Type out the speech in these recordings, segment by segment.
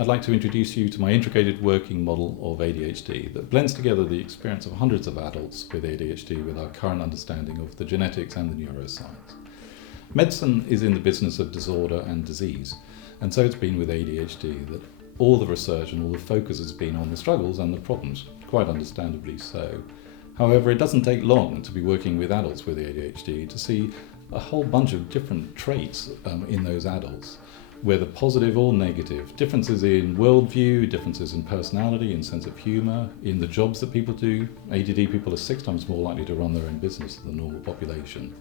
I'd like to introduce you to my integrated working model of ADHD that blends together the experience of hundreds of adults with ADHD with our current understanding of the genetics and the neuroscience. Medicine is in the business of disorder and disease, and so it's been with ADHD that all the research and all the focus has been on the struggles and the problems, quite understandably so. However, it doesn't take long to be working with adults with ADHD to see a whole bunch of different traits in those adults, whether positive or negative, differences in worldview, differences in personality, in sense of humour, in the jobs that people do. ADD people are 6 times more likely to run their own business than the normal population.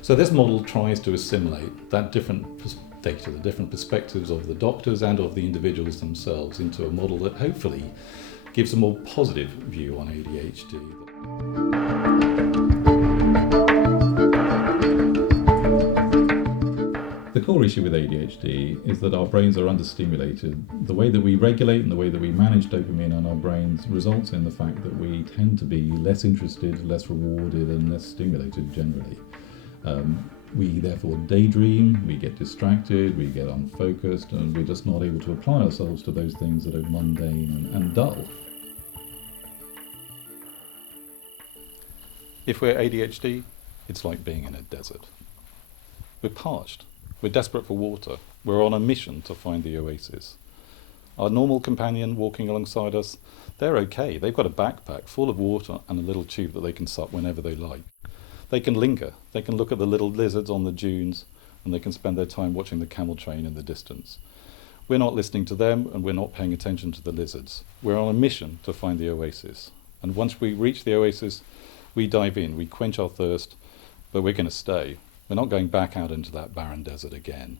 So this model tries to assimilate that different data, the different perspectives of the doctors and of the individuals themselves into a model that hopefully gives a more positive view on ADHD. The core issue with ADHD is that our brains are understimulated. The way that we regulate and the way that we manage dopamine on our brains results in the fact that we tend to be less interested, less rewarded, and less stimulated generally. We therefore daydream, we get distracted, we get unfocused, and we're just not able to apply ourselves to those things that are mundane and dull. If we're ADHD, it's like being in a desert. We're parched. We're desperate for water. We're on a mission to find the oasis. Our normal companion walking alongside us, they're okay. They've got a backpack full of water and a little tube that they can suck whenever they like. They can linger. They can look at the little lizards on the dunes, and they can spend their time watching the camel train in the distance. We're not listening to them, and we're not paying attention to the lizards. We're on a mission to find the oasis. And once we reach the oasis, we dive in, we quench our thirst, but we're going to stay. We're not going back out into that barren desert again.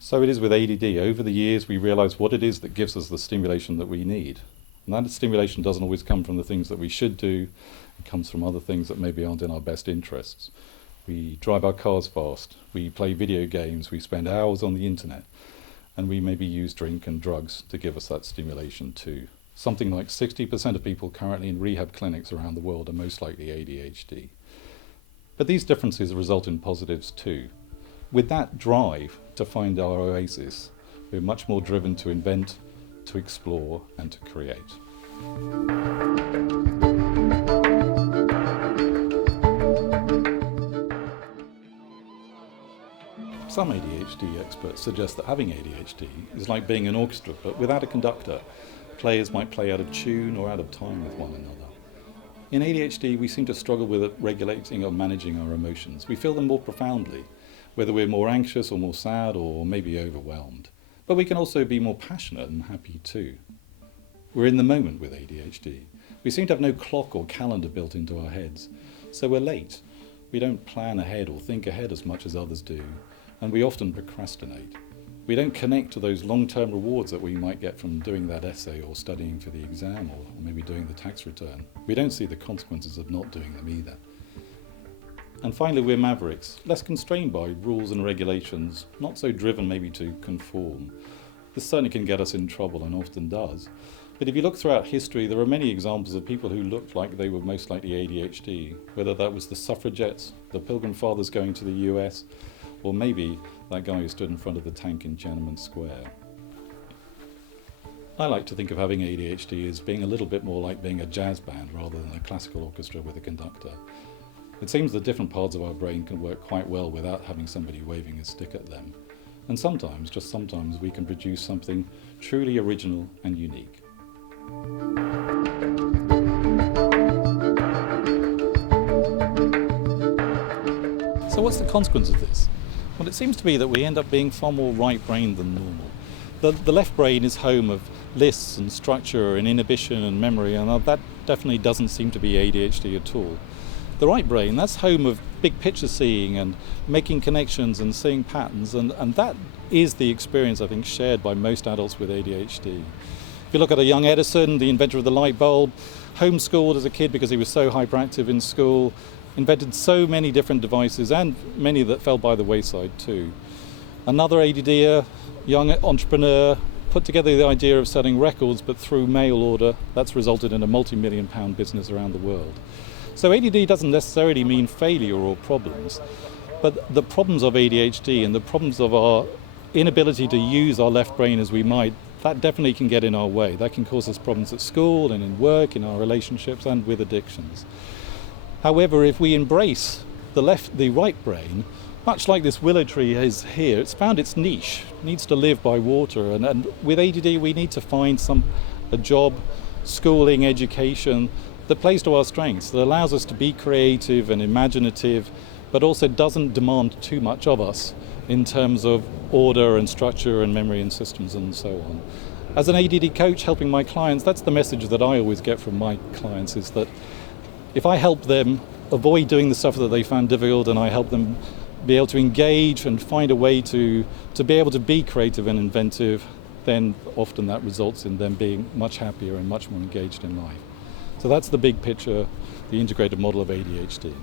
So it is with ADD. Over the years, we realise what it is that gives us the stimulation that we need. And that stimulation doesn't always come from the things that we should do. It comes from other things that maybe aren't in our best interests. We drive our cars fast. We play video games. We spend hours on the internet. And we maybe use drink and drugs to give us that stimulation too. Something like 60% of people currently in rehab clinics around the world are most likely ADHD. But these differences result in positives too. With that drive to find our oasis, we're much more driven to invent, to explore, and to create. Some ADHD experts suggest that having ADHD is like being an orchestra, but without a conductor. Players might play out of tune or out of time with one another. In ADHD, we seem to struggle with regulating or managing our emotions. We feel them more profoundly, whether we're more anxious or more sad or maybe overwhelmed. But we can also be more passionate and happy too. We're in the moment with ADHD. We seem to have no clock or calendar built into our heads, so we're late. We don't plan ahead or think ahead as much as others do, and we often procrastinate. We don't connect to those long-term rewards that we might get from doing that essay or studying for the exam or maybe doing the tax return. We don't see the consequences of not doing them either. And finally, we're mavericks, less constrained by rules and regulations, not so driven maybe to conform. This certainly can get us in trouble and often does. But if you look throughout history, there are many examples of people who looked like they were most likely ADHD, whether that was the suffragettes, the Pilgrim Fathers going to the US, or maybe that guy who stood in front of the tank in Tiananmen Square. I like to think of having ADHD as being a little bit more like being a jazz band rather than a classical orchestra with a conductor. It seems that different parts of our brain can work quite well without having somebody waving a stick at them. And sometimes, just sometimes, we can produce something truly original and unique. So what's the consequence of this? Well, it seems to be that we end up being far more right-brained than normal. The left brain is home of lists and structure and inhibition and memory, and that definitely doesn't seem to be ADHD at all. The right brain, that's home of big picture seeing and making connections and seeing patterns, and that is the experience, I think, shared by most adults with ADHD. If you look at a young Edison, the inventor of the light bulb, homeschooled as a kid because he was so hyperactive in school, invented so many different devices and many that fell by the wayside too. Another ADDer, young entrepreneur, put together the idea of selling records but through mail order. That's resulted in a multi-million-pound business around the world. So ADD doesn't necessarily mean failure or problems, but the problems of ADHD and the problems of our inability to use our left brain as we might that definitely can get in our way. That can cause us problems at school and in work, in our relationships, and with addictions. However, if we embrace the right brain, much like this willow tree is here, it's found its niche, needs to live by water, and with ADD we need to find a job, schooling, education that plays to our strengths, that allows us to be creative and imaginative, but also doesn't demand too much of us in terms of order and structure and memory and systems and so on. As an ADD coach helping my clients, that's the message that I always get from my clients, is that if I help them avoid doing the stuff that they find difficult, and I help them be able to engage and find a way to be able to be creative and inventive, then often that results in them being much happier and much more engaged in life. So that's the big picture, the integrated model of ADHD.